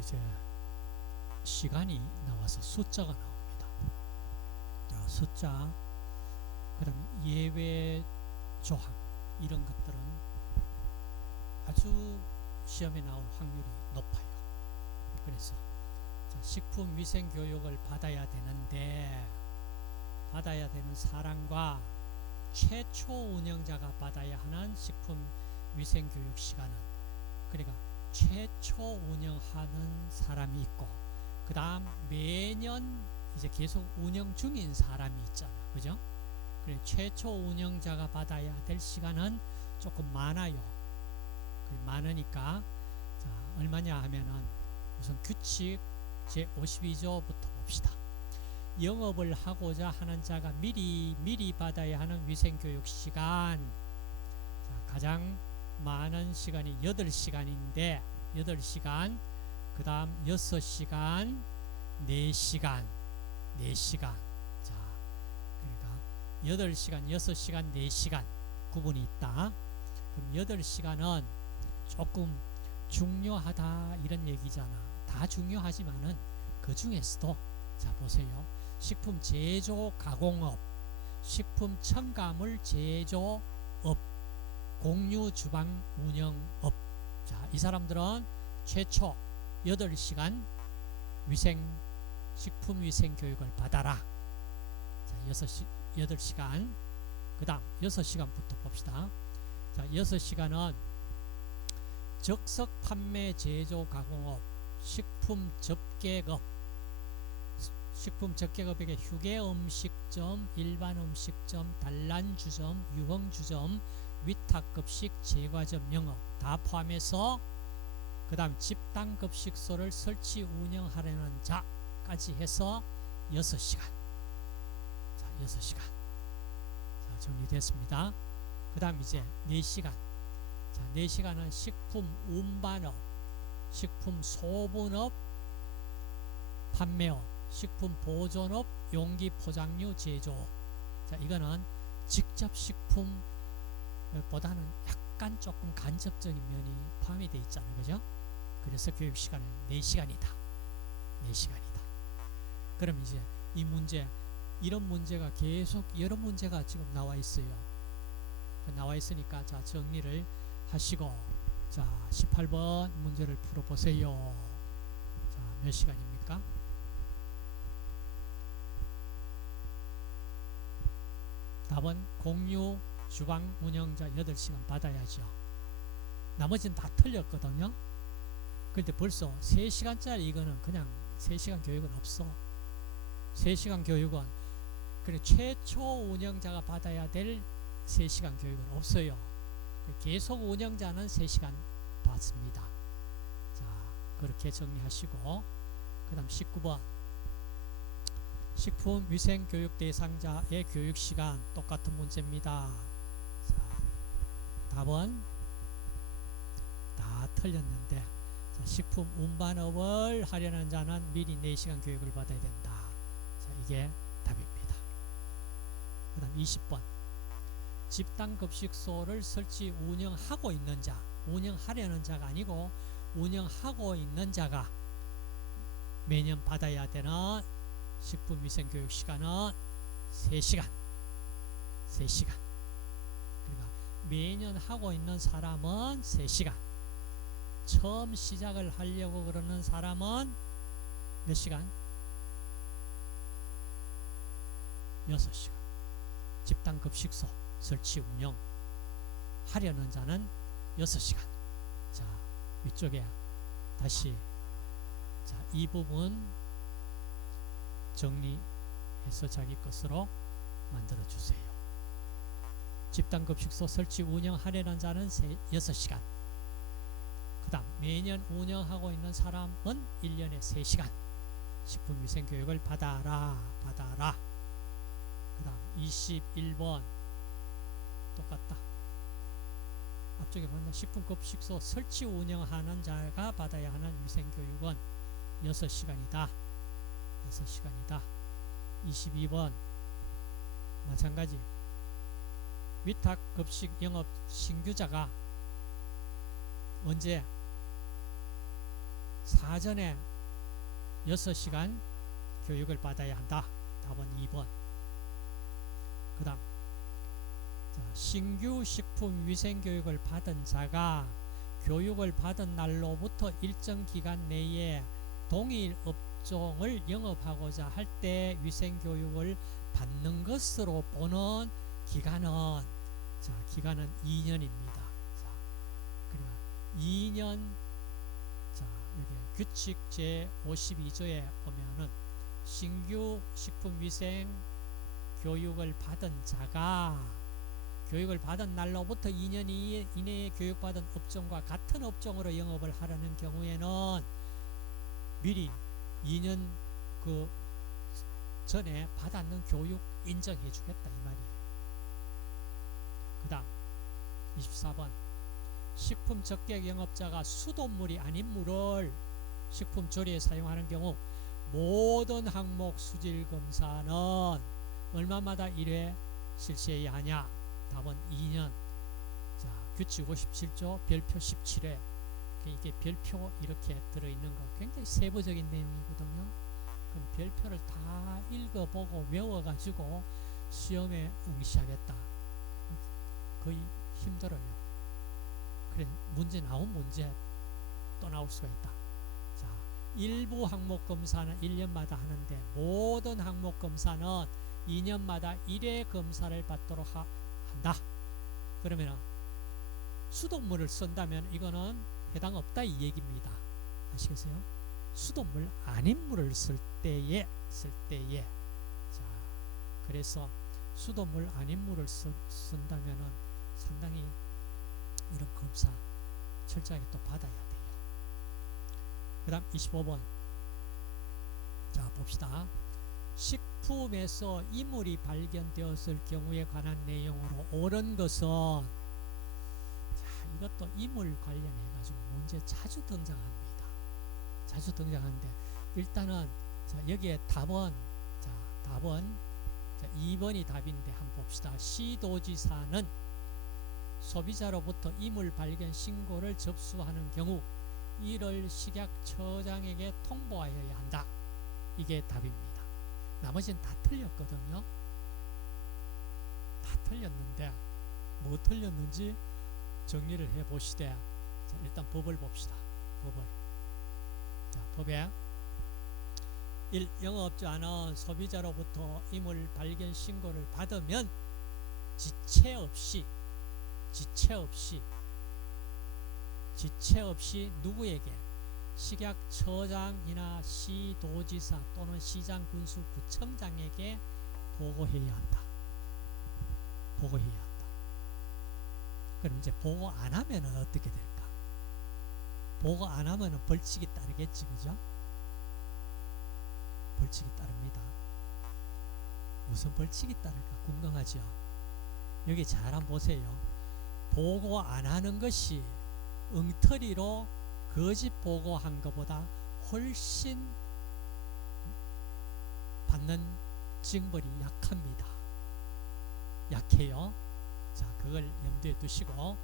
이제 시간이 나와서 숫자가 나옵니다. 자, 숫자, 그 다음 예외 조항, 이런 것들은 아주 시험에 나올 확률이 높아요. 그래서 식품위생교육을 받아야 되는데, 받아야 되는 사람과 최초 운영자가 받아야 하는 식품위생교육 시간은, 그러니까 최초 운영하는 사람이 있고, 그 다음 매년 이제 계속 운영 중인 사람이 있잖아, 그죠? 그래, 최초 운영자가 받아야 될 시간은 조금 많아요. 많으니까, 자, 얼마냐 하면은 우선 규칙 제52조부터 봅시다. 영업을 하고자 하는 자가 미리 받아야 하는 위생교육 시간, 자, 가장 많은 시간이 8시간인데 8시간, 그 다음 6시간, 4시간. 자, 그러니까 8시간, 6시간, 4시간 구분이 있다. 그럼 8시간은 조금 중요하다 이런 얘기잖아. 다 중요하지만은 그 중에서도, 자, 보세요. 식품 제조 가공업, 식품 첨가물 제조업, 공유 주방 운영업. 자, 이 사람들은 최초 8시간 식품 위생 교육을 받아라. 자, 8시간. 그 다음 6시간부터 봅시다. 자, 6시간은 적석 판매 제조 가공업, 식품 접객업. 식품 접객업에게 휴게 음식점, 일반 음식점, 단란주점, 유흥주점, 위탁급식, 제과점 영업 다 포함해서, 그 다음 집단급식소를 설치 운영하려는 자까지 해서 6시간. 자, 6시간. 자, 정리됐습니다. 그 다음 이제 4시간. 자, 4시간은 식품 운반업, 식품 소분업, 판매업, 식품 보존업, 용기 포장류 제조업. 자, 이거는 직접 식품보다는 약간 조금 간접적인 면이 포함이 되어 있잖아요, 그죠? 그래서 교육 시간은 4시간이다. 4시간이다. 그럼 이제 이 문제, 이런 문제가 계속 여러 문제가 지금 나와 있어요. 나와 있으니까, 자, 정리를 하시고, 자, 18번 문제를 풀어보세요. 자, 몇 시간입니까? 답은 공유 주방 운영자 8시간 받아야죠. 나머지는 다 틀렸거든요. 근데 벌써 3시간짜리 이거는 그냥 3시간 교육은 없어. 3시간 교육은 그래 최초 운영자가 받아야 될 3시간 교육은 없어요. 계속 운영자는 3시간 받습니다. 자, 그렇게 정리하시고, 그 다음 19번 식품위생교육 대상자의 교육시간 똑같은 문제입니다. 자, 답은 다 틀렸는데, 자, 식품 운반업을 하려는 자는 미리 4시간 교육을 받아야 된다. 자, 이게 답입니다. 그 다음 20번 집단급식소를 설치 운영하고 있는 자, 운영하려는 자가 아니고 운영하고 있는 자가 매년 받아야 되는 식품위생교육 시간은 3시간. 3시간. 그러니까 매년 하고 있는 사람은 3시간. 처음 시작을 하려고 그러는 사람은 몇 시간? 6시간. 집단급식소 설치 운영 하려는 자는 6시간. 자, 위쪽에 다시, 자, 이 부분 정리해서 자기 것으로 만들어 주세요. 집단급식소 설치 운영하려는 자는 6시간. 그 다음 매년 운영하고 있는 사람은 1년에 3시간 식품위생교육을 받아라. 그 다음 21번 똑같다. 앞쪽에 보면 식품급식소 설치 운영하는 자가 받아야 하는 위생교육은 6시간이다. 6시간이다. 22번 마찬가지. 위탁급식 영업 신규자가 언제 사전에 6시간 교육을 받아야 한다. 답은 2번. 그 다음 신규 식품 위생 교육을 받은 자가 교육을 받은 날로부터 일정 기간 내에 동일 업종을 영업하고자 할 때 위생 교육을 받는 것으로 보는 기간은 기간은 2년입니다. 자, 그러니까 2년 여기 규칙 제 52조에 보면은 신규 식품 위생 교육을 받은 자가 교육을 받은 날로부터 2년 이내에 교육받은 업종과 같은 업종으로 영업을 하려는 경우에는 미리 2년 그 전에 받았는 교육 인정해 주겠다 이 말이에요. 그 다음 24번 식품 적객 영업자가 수돗물이 아닌 물을 식품 조리에 사용하는 경우 모든 항목 수질 검사는 얼마마다 1회 실시해야 하냐? 답은 2년. 자, 규칙 57조 별표 17회. 이게 별표 이렇게 들어있는 거 굉장히 세부적인 내용이거든요. 그럼 별표를 다 읽어보고 외워가지고 시험에 응시하겠다. 거의 힘들어요. 그래 문제 나온 문제 또 나올 수가 있다. 자, 일부 항목 검사는 1년마다 하는데 모든 항목 검사는 2년마다 1회 검사를 받도록 한다. 그러면 수돗물을 쓴다면 이거는 해당 없다 이 얘기입니다. 아시겠어요? 수돗물 아닌 물을 쓸 때에 자, 그래서 수돗물 아닌 물을 쓴다면은 상당히 이런 검사 철저하게 또 받아야 돼요. 그 다음 25번 자 봅시다. 식품에서 이물이 발견되었을 경우에 관한 내용으로 옳은 것은 자 이것도 이물 관련해 가지고 문제 자주 등장합니다. 자주 등장하는데 일단은 자 여기에 답은 자 2번이 답인데 한번 봅시다. 시도지사는 소비자로부터 이물 발견 신고를 접수하는 경우 이를 식약처장에게 통보하여야 한다. 이게 답입니다. 나머지는 다 틀렸거든요. 다 틀렸는데 뭐 틀렸는지 정리를 해보시되 자, 일단 법을 봅시다. 법을. 자, 법에 1. 영업자는 소비자로부터 이물 발견 신고를 받으면 지체 없이 누구에게 식약처장이나 시도지사 또는 시장군수구청장에게 보고해야 한다. 그럼 이제 보고 안 하면 어떻게 될까? 보고 안 하면 벌칙이 따르겠지, 그죠? 벌칙이 따릅니다. 무슨 벌칙이 따를까 궁금하죠? 여기 잘 한번 보세요. 보고 안 하는 것이 엉터리로 거짓 보고한 것보다 훨씬 받는 징벌이 약합니다. 약해요. 자, 그걸 염두에 두시고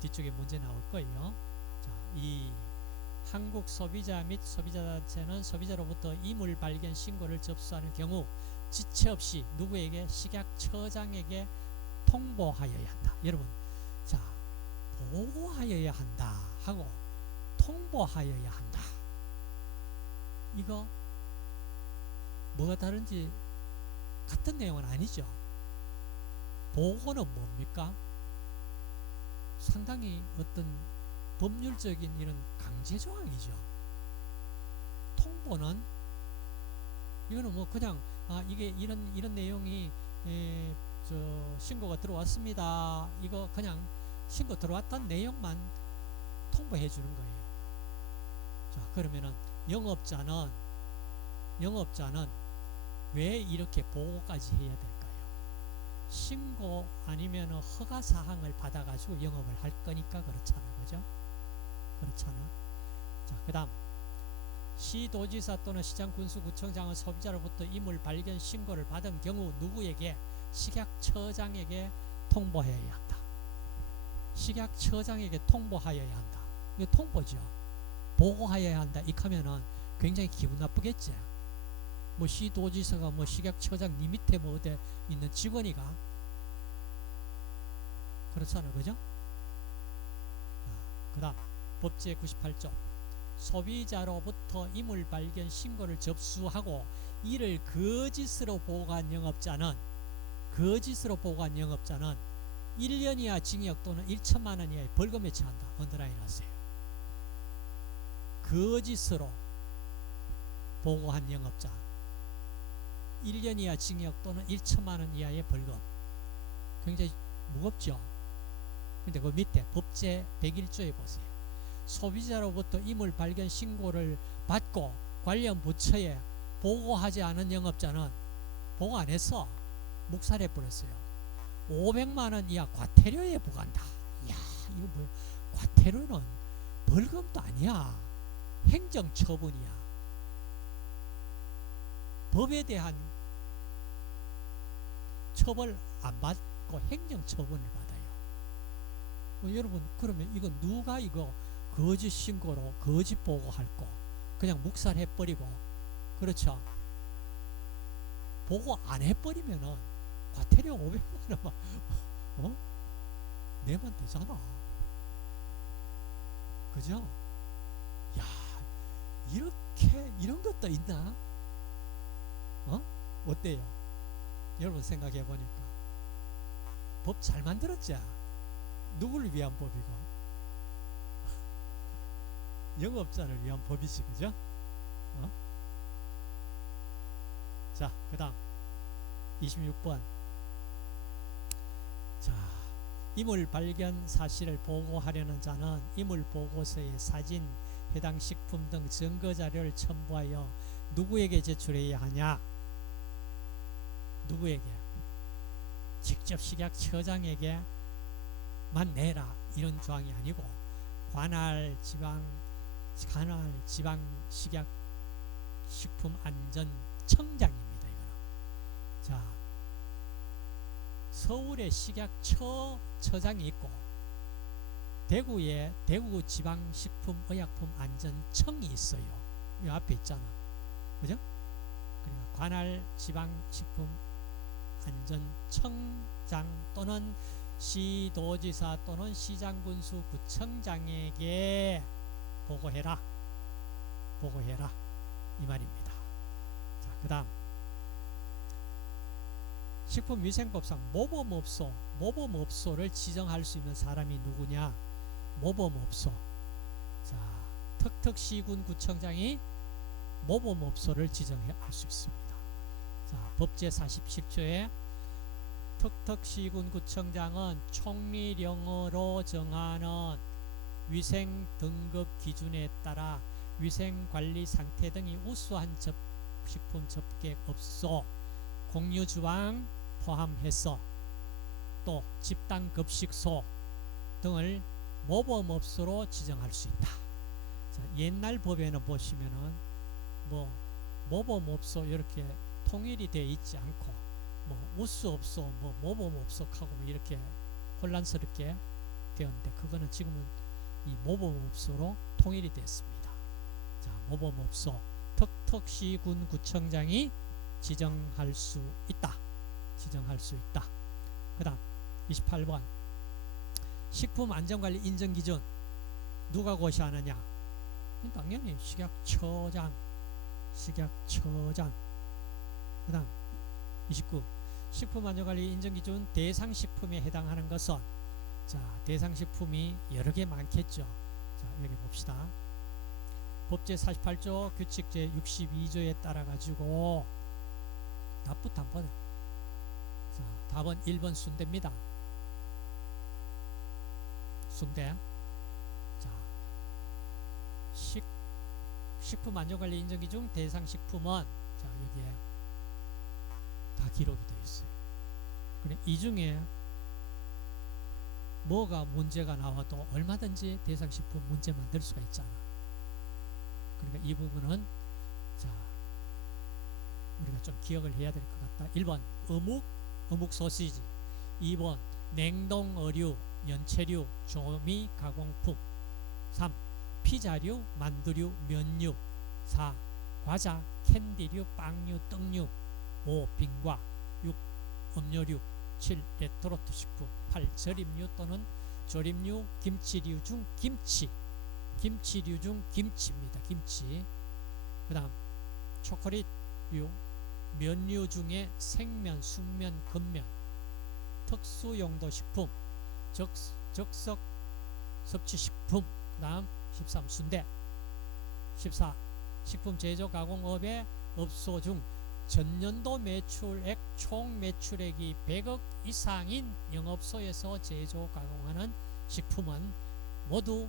뒤쪽에 문제 나올 거예요. 자, 이 한국 소비자 및 소비자단체는 소비자로부터 이물 발견 신고를 접수하는 경우 지체 없이 누구에게 식약처장에게 통보하여야 한다. 여러분, 자, 보고하여야 한다 하고 통보하여야 한다. 이거 뭐가 다른지 같은 내용은 아니죠. 보고는 뭡니까? 상당히 어떤 법률적인 이런 강제 조항이죠. 통보는 이거는 뭐 그냥 이게 이런 내용이 신고가 들어왔습니다. 이거 그냥 신고 들어왔던 내용만 통보해 주는 거예요. 자, 그러면은 영업자는 왜 이렇게 보고까지 해야 될까요? 신고 아니면 허가 사항을 받아가지고 영업을 할 거니까 그렇잖아, 그죠? 그렇잖아. 자, 그다음 시도지사 또는 시장군수구청장은 소비자로부터 이물 발견 신고를 받은 경우 누구에게? 식약처장에게 통보해야 한다. 식약처장에게 통보하여야 한다. 이거 통보죠. 보고하여야 한다 이하면은 굉장히 기분 나쁘겠지. 뭐 시도지사가 뭐 식약처장 니 밑에 뭐 어디 있는 직원이가 그렇잖아, 그죠? 그 다음 법제 98조 소비자로부터 이물 발견 신고를 접수하고 이를 거짓으로 보고한 영업자는 1년 이하 징역 또는 1천만 원 이하의 벌금에 처한다. 언더라인 하세요. 거짓으로 보고한 영업자 1년 이하 징역 또는 1천만 원 이하의 벌금. 굉장히 무겁죠. 근데 그 밑에 법제 101조에 보세요. 소비자로부터 이물 발견 신고를 받고 관련 부처에 보고하지 않은 영업자는 보고 안 했어. 묵살해 버렸어요. 500만 원 이하 과태료에 부과한다. 이야, 이거 뭐야? 과태료는 벌금도 아니야. 행정처분이야. 법에 대한 처벌 안 받고 행정처분을 받아요. 여러분, 그러면 이거 누가 이거 거짓 신고로 거짓 보고할 거 그냥 묵살해 버리고, 그렇죠? 보고 안 해버리면은 과태료 500만 원만 내면 되잖아. 그죠? 야, 이런 것도 있나? 어때요? 여러분 생각해 보니까 법 잘 만들었지? 누구를 위한 법이고? 영업자를 위한 법이지, 그죠? 자, 그 다음 26번. 자, 이물 발견 사실을 보고하려는 자는 이물 보고서의 사진, 해당 식품 등 증거 자료를 첨부하여 누구에게 제출해야 하냐? 누구에게? 직접 식약처장에게만 내라, 이런 조항이 아니고 관할 지방 식약식품안전청장입니다. 이거는. 자, 서울에 식약처장이 있고 대구에 대구지방식품의약품안전청이 있어요. 이 앞에 있잖아, 그죠? 그러니까 관할 지방식품안전청장 또는 시도지사 또는 시장군수구청장에게 보고해라 이 말입니다. 자, 그 다음 식품위생법상 모범업소를 지정할 수 있는 사람이 누구냐? 모범업소. 자, 턱턱시군구청장이 모범업소를 지정할 수 있습니다. 자, 법제 47조에 턱턱시군구청장은 총리령으로 정하는 위생 등급 기준에 따라 위생관리 상태 등이 우수한 식품 접객업소, 공유주방 포함해서 또 집단급식소 등을 모범업소로 지정할 수 있다. 자, 옛날 법에는 보시면은 뭐 모범업소 이렇게 통일이 되어 있지 않고 뭐 우수업소, 뭐 모범업소하고 뭐 이렇게 혼란스럽게 되었는데, 그거는 지금은 이 모범업소로 통일이 됐습니다. 자, 모범업소 턱턱시군구청장이 지정할 수 있다. 그 다음 28번. 식품안전관리 인정기준 누가 고시하느냐? 당연히 식약처장. 그 다음 29. 식품안전관리 인정기준 대상식품에 해당하는 것은, 자, 대상식품이 여러 개 많겠죠. 자, 여기 봅시다. 법제 48조 규칙 제 62조에 따라 가지고 답부터 한번 보자. 자, 답은 1번 순대입니다. 순대. 자, 식품안전관리 인정기준 대상식품은, 자, 여기에 다 기록이 되어 있어요. 그래, 이 중에 뭐가 문제가 나와도 얼마든지 대상식품 문제 만들 수가 있잖아. 그러니까 이 부분은, 자, 우리가 좀 기억을 해야 될 것 같다. 1번 어묵 소시지, 2번 냉동 어류, 연체류, 조미 가공품, 3 피자류, 만두류, 면류. 4. 과자, 캔디류, 빵류, 떡류. 5. 빙과. 6. 음료류. 7. 레토르트 식품. 8. 절임류 또는 조림류, 김치류 중 김치. 김치류 중 김치입니다. 김치. 그 다음 초콜릿류, 면류 중에 생면, 순면, 건면. 특수용도 식품, 적석 섭취식품. 그 다음 13. 순대. 14. 식품 제조 가공업의 업소 중 전년도 매출액 총 매출액이 100억 이상인 영업소에서 제조 가공하는 식품은 모두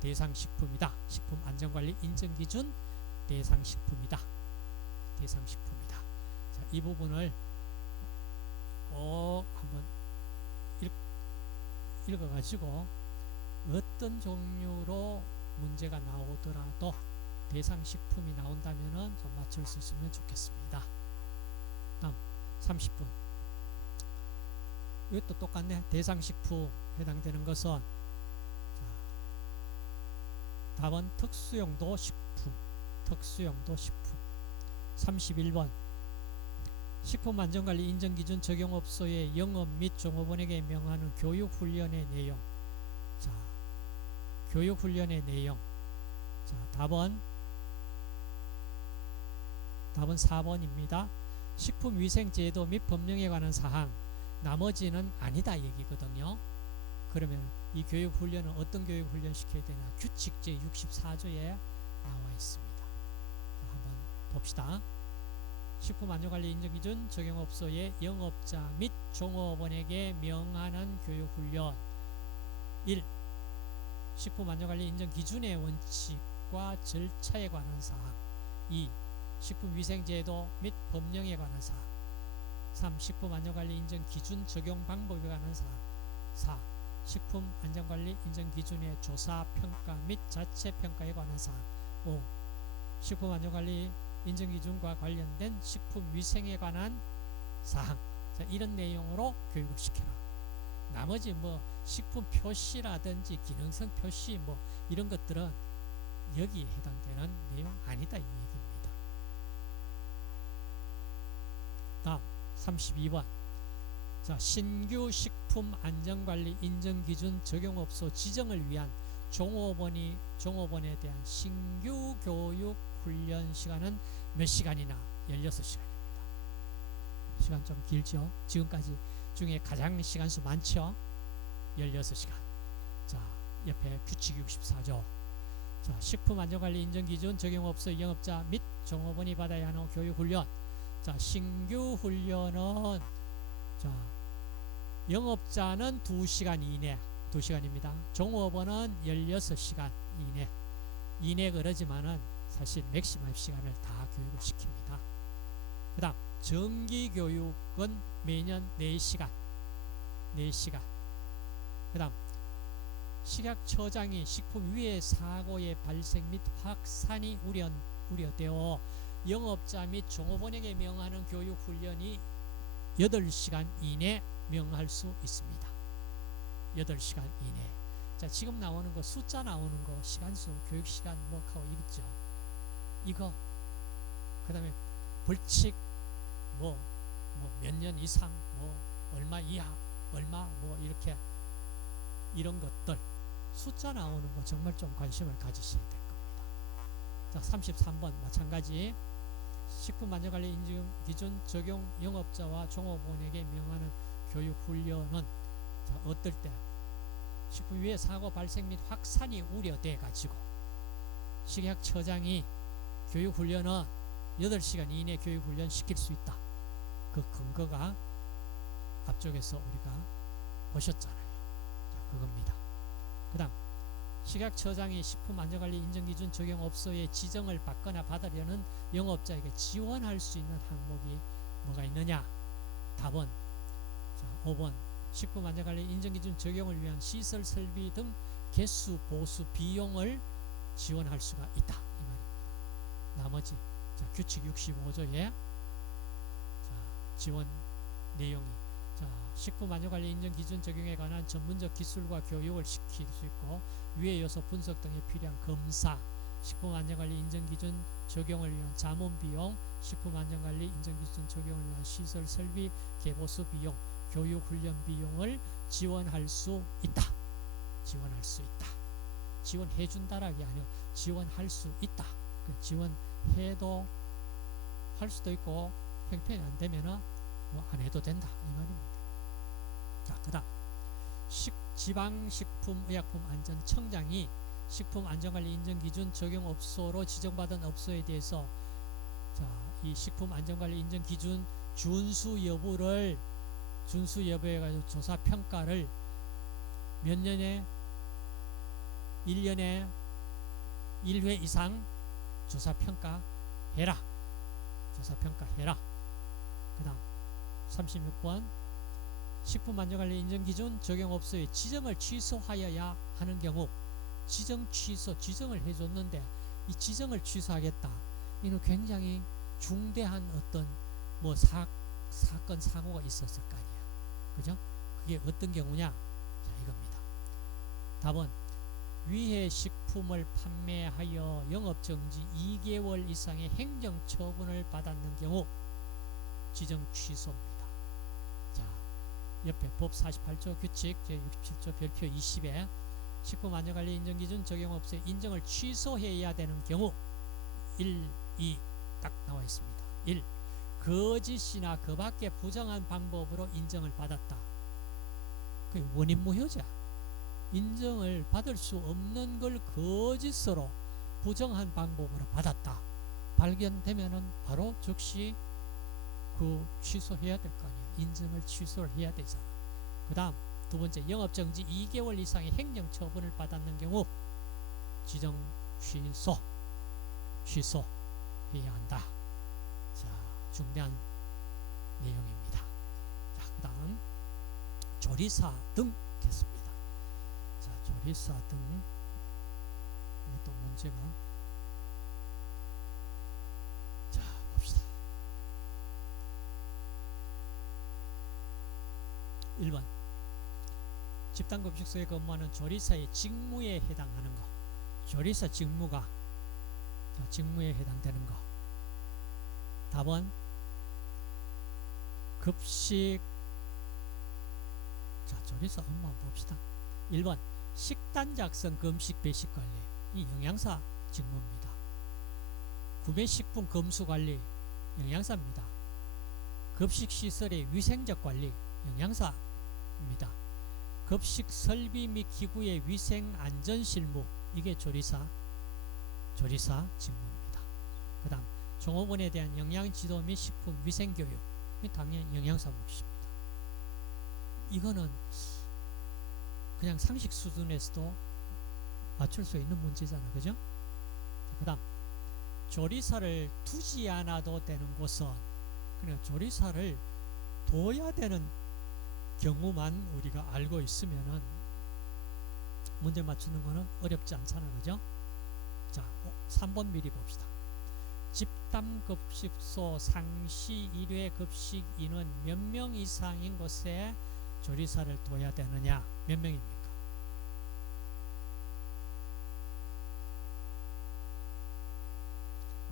대상식품이다. 식품안전관리 인증기준 대상식품이다. 대상식품이다. 자, 이 부분을 꼭 한번 읽어가지고 어떤 종류로 문제가 나오더라도 대상식품이 나온다면 좀 맞출 수 있으면 좋겠습니다. 다음 30분. 이것도 똑같네. 대상식품 해당되는 것은 답은 특수용도 식품. 특수용도 식품. 31번. 식품안전관리 인증기준 적용업소의 영업 및 종업원에게 명하는 교육훈련의 내용. 자, 교육훈련의 내용. 자, 답은 4번입니다. 식품위생제도 및 법령에 관한 사항. 나머지는 아니다 얘기거든요. 그러면 이 교육훈련은 어떤 교육훈련 시켜야 되나? 규칙 제64조에 나와 있습니다. 자, 한번 봅시다. 식품안전관리 인증기준 적용업소의 영업자 및 종업원에게 명하는 교육훈련. 1. 식품안전관리 인증기준의 원칙과 절차에 관한 사항. 2. 식품위생제도 및 법령에 관한 사항. 3. 식품안전관리 인증기준 적용 방법에 관한 사항. 4. 식품안전관리 인증기준의 조사, 평가 및 자체평가에 관한 사항. 5. 식품안전관리 인증기준과 관련된 식품위생에 관한 사항. 자, 이런 내용으로 교육을 시켜라. 나머지 뭐 식품 표시라든지 기능성 표시 뭐 이런 것들은 여기에 해당되는 내용 아니다 이 얘기입니다. 다음 32번. 자, 신규 식품 안전관리 인증기준 적용업소 지정을 위한 종업원에 대한 신규 교육 훈련 시간은 몇 시간이나? 16시간입니다. 시간 좀 길죠? 지금까지 중에 가장 시간수 많죠? 16시간. 자, 옆에 규칙 64조. 자, 식품안전관리 인증기준 적용업소 영업자 및 종업원이 받아야 하는 교육훈련. 자, 신규 훈련은 자, 영업자는 2시간 이내, 2시간입니다. 종업원은 16시간 이내 그러지만은 사실 맥시멈 시간을 다 교육을 시킵니다. 그 다음 정기교육은 매년 4시간. 그 다음 식약처장이 식품 위해 사고의 발생 및 확산이 우려되어 영업자 및 종업원에게 명하는 교육훈련이 8시간 이내 명할 수 있습니다. 8시간 이내. 자, 지금 나오는 거 숫자 나오는 거 시간수 교육시간 뭐 하고 있죠. 이거 그 다음에 벌칙 뭐 몇 년 이상 뭐 얼마 이하 얼마 뭐 이렇게 이런 것들 숫자 나오는 거 정말 좀 관심을 가지셔야 될 겁니다. 자, 33번 마찬가지. 식품안전관리 인증기준 적용 영업자와 종업원에게 명하는 교육훈련은 자, 어떨 때 식품 위해 사고 발생 및 확산이 우려돼 가지고 식약처장이 교육훈련은 8시간 이내 교육훈련 시킬 수 있다. 그 근거가 앞쪽에서 우리가 보셨잖아요. 자, 그겁니다. 그 다음 식약처장이 식품안전관리 인증기준 적용업소의 지정을 받거나 받으려는 영업자에게 지원할 수 있는 항목이 뭐가 있느냐? 답은 자, 5번 식품안전관리 인증기준 적용을 위한 시설 설비 등 개수 보수 비용을 지원할 수가 있다 이 말입니다. 나머지 자, 규칙 65조에 자, 지원 내용이 자, 식품안전관리 인증기준 적용에 관한 전문적 기술과 교육을 시킬 수 있고 위의 요소 분석 등에 필요한 검사, 식품안전관리 인증기준 적용을 위한 자문비용, 식품안전관리 인증기준 적용을 위한 시설 설비 개보수 비용, 교육훈련 비용을 지원할 수 있다. 지원할 수 있다. 지원해 준다라기 아니고 지원할 수 있다. 지원해도 할 수도 있고 형편이 안 되면은 뭐 안 해도 된다 이 말입니다. 자, 그다음 지방식품의약품안전청장이 식품안전관리 인증기준 적용업소로 지정받은 업소에 대해서 자, 이 식품안전관리 인증기준 준수 여부에 가지고 조사 평가를 몇 년에 1년에 1회 이상 조사 평가해라. 조사 평가해라. 그다음 36번 식품안전관리 인증기준 적용업소의 지정을 취소하여야 하는 경우 지정을 해줬는데 이 지정을 취소하겠다. 이는 굉장히 중대한 어떤 뭐 사건 사고가 있었을 거 아니야. 그죠? 그게 어떤 경우냐? 자, 이겁니다. 답은 위해 식품을 판매하여 영업정지 2개월 이상의 행정처분을 받았는 경우 지정 취소입니다. 자, 옆에 법 48조 규칙 제67조 별표 20에 식품안전관리 인증기준 적용업소의 인정을 취소해야 되는 경우 1, 2 딱 나와 있습니다. 1. 거짓이나 그 밖에 부정한 방법으로 인정을 받았다. 그게 원인무효자. 인정을 받을 수 없는 걸 거짓으로 부정한 방법으로 받았다. 발견되면은 바로 즉시 그 취소해야 될 거 아니야. 인증을 취소를 해야 되잖아. 그 다음 두 번째 영업정지 2개월 이상의 행정처분을 받았는 경우 지정 취소해야 한다. 자, 중대한 내용입니다. 자, 그 다음 조리사 등 겠습니다. 자, 조리사 등 또 문제가 자, 봅시다. 1번 집단급식소에 근무하는 조리사의 직무에 해당하는 거. 조리사 직무가 자, 직무에 해당되는 거. 답은 급식 자, 조리사 업무 한번 봅시다. 1번 식단 작성 금식 배식 관리 이 영양사 직무입니다. 구매식품 검수 관리 영양사입니다. 급식시설의 위생적 관리 영양사입니다. 급식 설비 및 기구의 위생 안전 실무 이게 조리사 직무입니다. 그 다음 종업원에 대한 영양지도 및 식품 위생교육 당연히 영양사 몫입니다. 이거는 그냥 상식 수준에서도 맞출 수 있는 문제잖아. 그죠? 그 다음 조리사를 두지 않아도 되는 곳은 그러니까 조리사를 둬야 되는 경우만 우리가 알고 있으면은 문제 맞추는 거는 어렵지 않잖아. 그죠? 자, 3번 미리 봅시다. 집단급식소 상시 1회 급식 인원 몇 명 이상인 곳에 조리사를 둬야 되느냐? 몇 명입니까?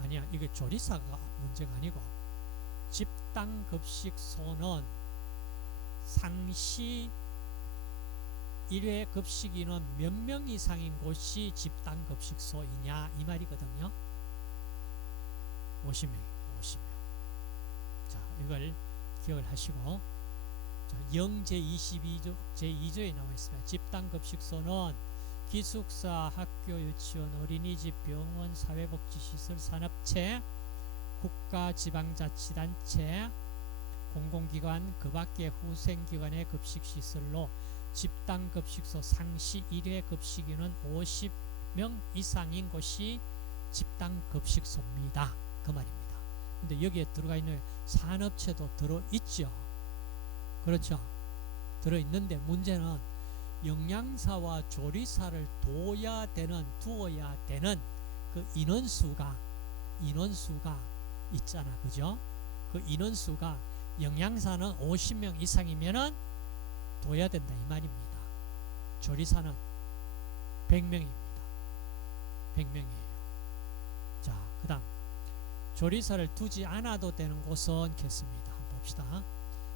아니야, 이게 조리사가 문제가 아니고 집단급식소는 상시 1회 급식 인원 몇 명 이상인 곳이 집단급식소이냐 이 말이거든요. 50명입니다. 50명. 자, 이걸 기억을 하시고 자, 0 제22조 제2조에 나와 있습니다. 집단급식소는 기숙사, 학교, 유치원, 어린이집, 병원, 사회복지시설, 산업체, 국가, 지방자치단체, 공공기관, 그 밖의 후생기관의 급식시설로 집단급식소 상시 1회 급식인은 50명 이상인 곳이 집단급식소입니다. 그 말입니다. 근데 여기에 들어가 있는 산업체도 들어있죠. 그렇죠. 들어있는데 문제는 영양사와 조리사를 두어야 되는 그 인원수가 있잖아. 그죠? 그 인원수가 영양사는 50명 이상이면은 둬야 된다 이 말입니다. 조리사는 100명입니다. 100명이에요. 자, 그 다음 조리사를 두지 않아도 되는 곳은 겠습니다. 한번 봅시다.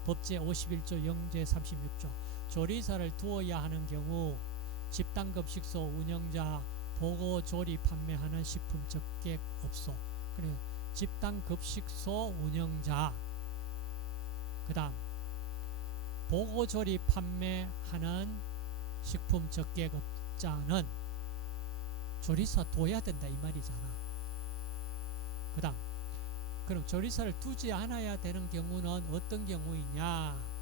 법제 51조 영제 36조 조리사를 두어야 하는 경우 집단급식소 운영자 보고 조리 판매하는 식품 적객업소 그리고 집단급식소 운영자 그 다음 보고 조리 판매하는 식품 적객업자는 조리사 둬야 된다 이 말이잖아. 그 다음 그럼 조리사를 두지 않아야 되는 경우는 어떤 경우이냐?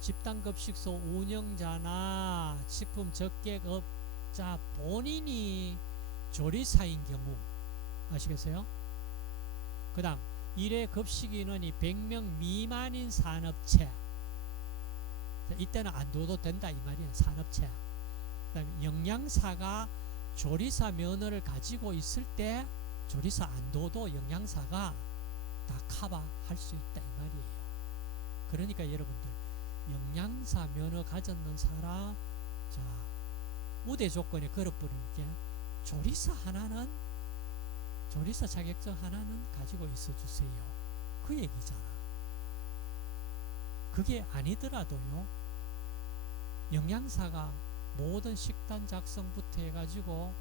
집단급식소 운영자나 식품 적객업자 본인이 조리사인 경우 아시겠어요? 그 다음 일회 급식 인원이 100명 미만인 산업체 이때는 안 둬도 된다 이 말이에요. 산업체. 그 다음에 영양사가 조리사 면허를 가지고 있을 때 조리사 안 둬도 영양사가 다 커버할 수 있다 이 말이에요. 그러니까 여러분들 영양사 면허 가졌는 사람 자 우대 조건에 걸어버리는 게 조리사 자격증 하나는 가지고 있어 주세요. 그 얘기잖아. 그게 아니더라도요. 영양사가 모든 식단 작성부터 해가지고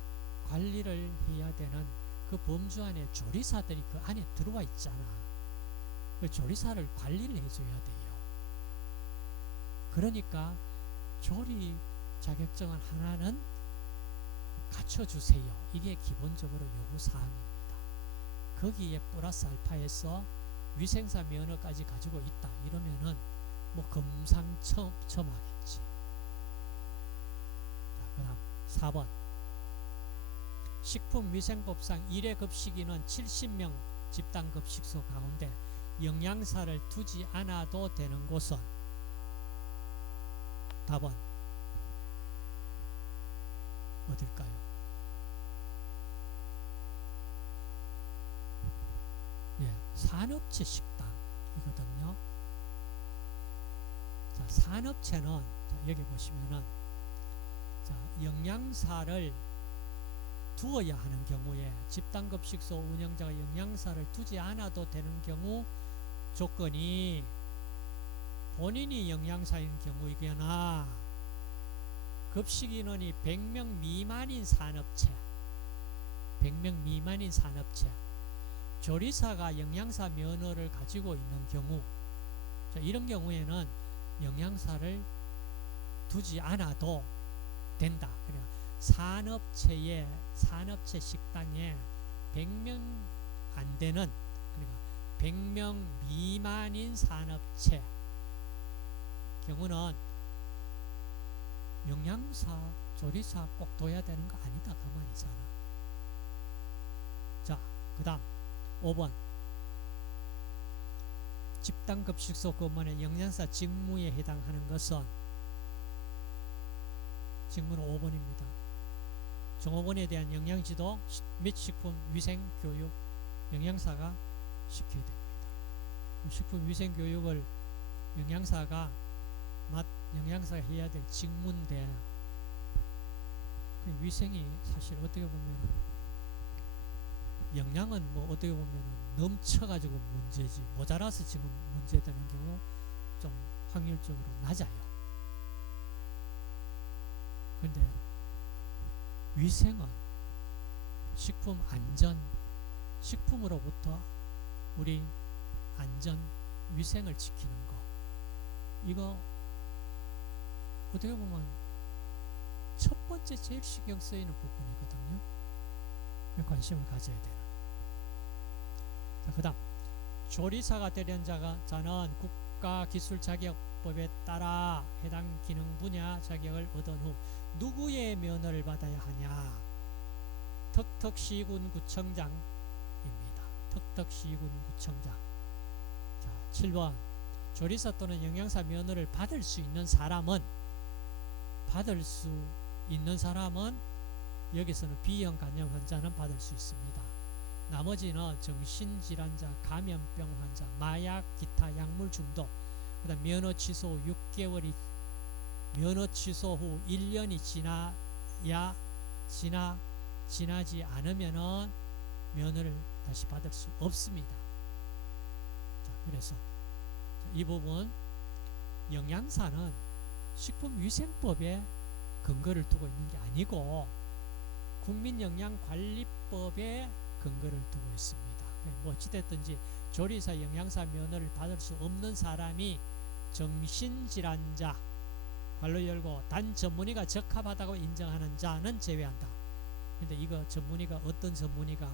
관리를 해야 되는 그 범주 안에 조리사들이 그 안에 들어와 있잖아. 그 조리사를 관리를 해줘야 돼요. 그러니까 조리 자격증을 하나는 갖춰주세요. 이게 기본적으로 요구사항입니다. 거기에 플러스 알파에서 위생사 면허까지 가지고 있다. 이러면은 뭐 금상첨화겠지. 자, 그 다음 4번 식품위생법상 1회 급식인은 70명 집단급식소 가운데 영양사를 두지 않아도 되는 곳은 답은 어딜까요? 예, 산업체 식당이거든요. 자, 산업체는 자, 여기 보시면은 자, 영양사를 두어야 하는 경우에 집단급식소 운영자가 영양사를 두지 않아도 되는 경우 조건이 본인이 영양사인 경우이거나 급식인원이 100명 미만인 산업체 100명 미만인 산업체 조리사가 영양사 면허를 가지고 있는 경우 자, 이런 경우에는 영양사를 두지 않아도 된다. 그러니까 산업체 식당에 100명 안 되는 그러니까 100명 미만인 산업체 경우는 영양사 조리사 꼭 둬야 되는 거 아니다 그 말이잖아. 자, 그 다음 5번 집단급식소 근무의 영양사 직무에 해당하는 것은 직무는 5번입니다. 종업원에 대한 영양지도 및 식품위생교육 영양사가 시켜야 됩니다. 식품위생교육을 영양사가 해야 될 직무인데 그 위생이 사실 어떻게 보면 영양은 뭐 어떻게 보면 넘쳐가지고 문제지 모자라서 지금 문제되는 경우 좀 확률적으로 낮아요. 근데 위생은 식품 안전, 식품으로부터 우리 안전, 위생을 지키는 거 이거 어떻게 보면 첫 번째 제일 신경 쓰이는 부분이거든요. 관심을 가져야 되는. 자, 그 다음 조리사가 되려는 자는 국가기술자격법에 따라 해당 기능 분야 자격을 얻은 후 누구의 면허를 받아야 하냐? 턱턱시군구청장입니다. 턱턱시군구청장. 자, 7번 조리사 또는 영양사 면허를 받을 수 있는 사람은 여기서는 B형 간염 환자는 받을 수 있습니다. 나머지는 정신질환자, 감염병 환자, 마약, 기타 약물 중독, 그다음 면허 취소 후 6개월이 면허 취소 후 1년이 지나지 않으면은 면허를 다시 받을 수 없습니다. 자, 그래서 이 부분 영양사는 식품위생법에 근거를 두고 있는 게 아니고 국민영양관리법에 근거를 두고 있습니다. 뭐 어찌됐든지 조리사 영양사 면허를 받을 수 없는 사람이 정신질환자 괄호 열고 단 전문의가 적합하다고 인정하는 자는 제외한다. 근데 이거 전문의가 어떤 전문의가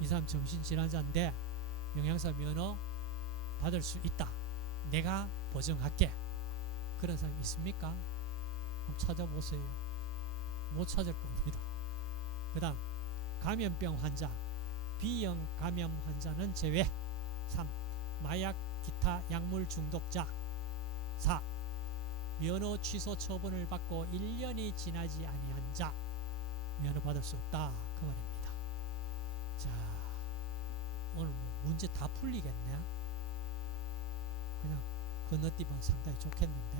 이 사람 정신질환자인데 영양사 면허 받을 수 있다. 내가 보증할게. 그런 사람 있습니까? 한번 찾아보세요. 못 찾을 겁니다. 그 다음 감염병 환자, B형 감염 환자는 제외. 3. 마약 기타 약물 중독자. 4. 면허 취소 처분을 받고 1년이 지나지 아니한 자 면허 받을 수 없다 그 말입니다. 자, 오늘 뭐 문제 다 풀리겠네. 그냥 건너뛰면 상당히 좋겠는데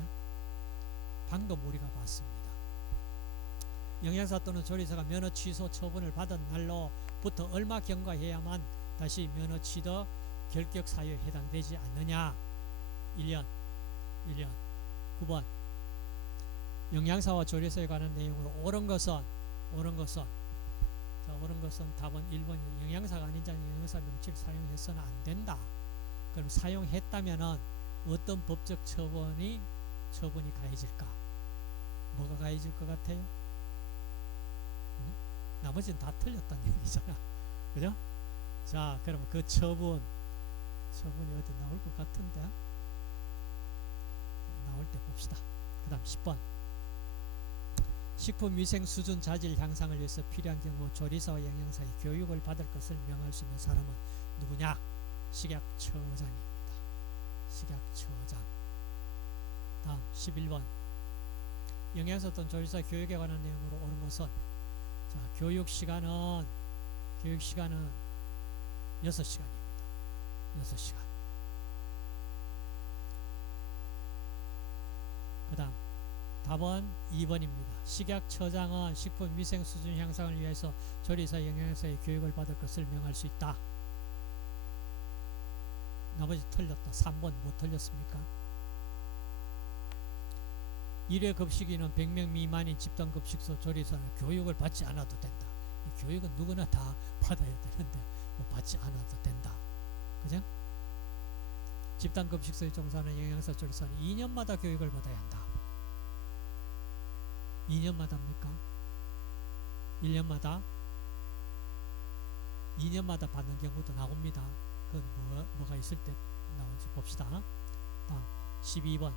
방금 우리가 봤습니다. 영양사 또는 조리사가 면허 취소 처분을 받은 날로부터 얼마 경과해야만 다시 면허 취득 결격 사유에 해당되지 않느냐. 1년 9번 영양사와 조리사에 관한 내용으로 옳은 것은 답은 1번이 영양사가 아닌 자는 영양사 명칭을 사용해서는 안 된다. 그럼 사용했다면은 어떤 법적 처분이 가해질까? 뭐가 가해질 것 같아요? 나머지는 다 틀렸다는 얘기잖아. 그죠? 자, 그러면 그 처분이 어디 나올 것 같은데 나올 때 봅시다. 그 다음 10번 식품위생 수준 자질 향상을 위해서 필요한 경우 조리사와 영양사의 교육을 받을 것을 명할 수 있는 사람은 누구냐? 식약처장입니다. 식약처장. 다음 11번 영양사 또는 조리사 교육에 관한 내용으로 옳은 것은 자, 교육 시간은 6시간입니다. 6시간. 그 다음 답은 2번입니다. 식약처장은 식품위생 수준 향상을 위해서 조리사 영양사의 교육을 받을 것을 명할 수 있다. 나머지 틀렸다. 3번 뭐 틀렸습니까? 1회 급식인은 100명 미만인 집단급식소 조리사는 교육을 받지 않아도 된다. 이 교육은 누구나 다 받아야 되는데 뭐 받지 않아도 된다. 그죠? 집단급식소에 종사하는 영양사 조리사는 2년마다 교육을 받아야 한다. 2년마다입니까? 1년마다? 2년마다 받는 경우도 나옵니다. 그건 뭐가 있을 때 나오는지 봅시다. 다음 12번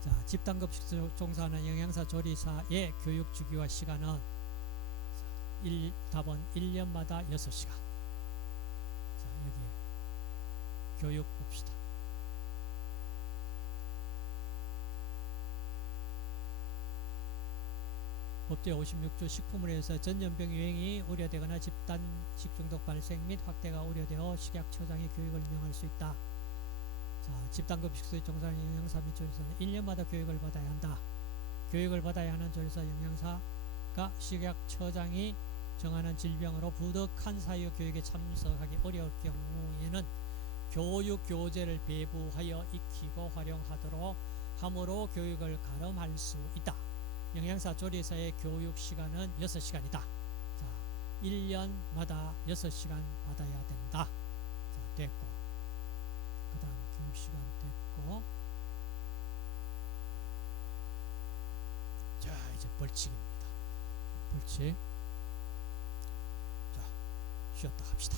자, 집단급식소 종사하는 영양사 조리사의 교육 주기와 시간은 답은 1년마다 6시간. 자, 여기 교육 봅시다. 법제 56조 식품을 해서 전염병 유행이 우려되거나 집단 식중독 발생 및 확대가 우려되어 식약처장이 교육을 명할 수 있다. 자, 집단급식소에 종사하는 영양사 및 조리사는 1년마다 교육을 받아야 한다. 교육을 받아야 하는 조리사 영양사가 식약처장이 정하는 질병으로 부득한 사유 교육에 참석하기 어려울 경우에는 교육교재를 배부하여 익히고 활용하도록 함으로 교육을 가름할 수 있다. 영양사 조리사의 교육 시간은 6시간이다. 자, 1년마다 6시간 받아야 된다. 자, 됐고. 그 다음 교육 시간 됐고. 자, 이제 벌칙입니다. 벌칙. 자, 쉬었다 갑시다.